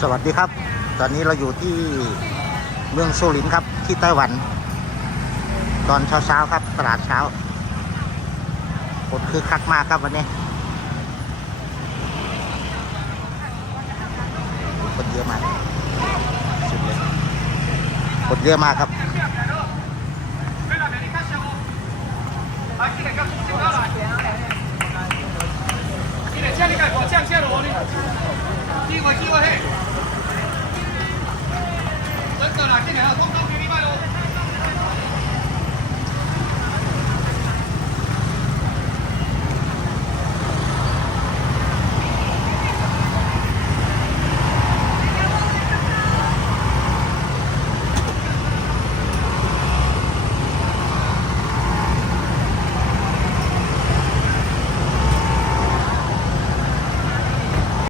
สวัสดีครับ ตอนนี้เราอยู่ที่เมืองโซลินครับ ที่ไต้หวัน ตอนเช้าๆครับ ตลาดเช้าคนคือคักมากครับวันนี้ คนเยอะมากสุดเลยคนเยอะมากครับ 你得降你盖火降线了，我你，机会机会嘿， Cái này.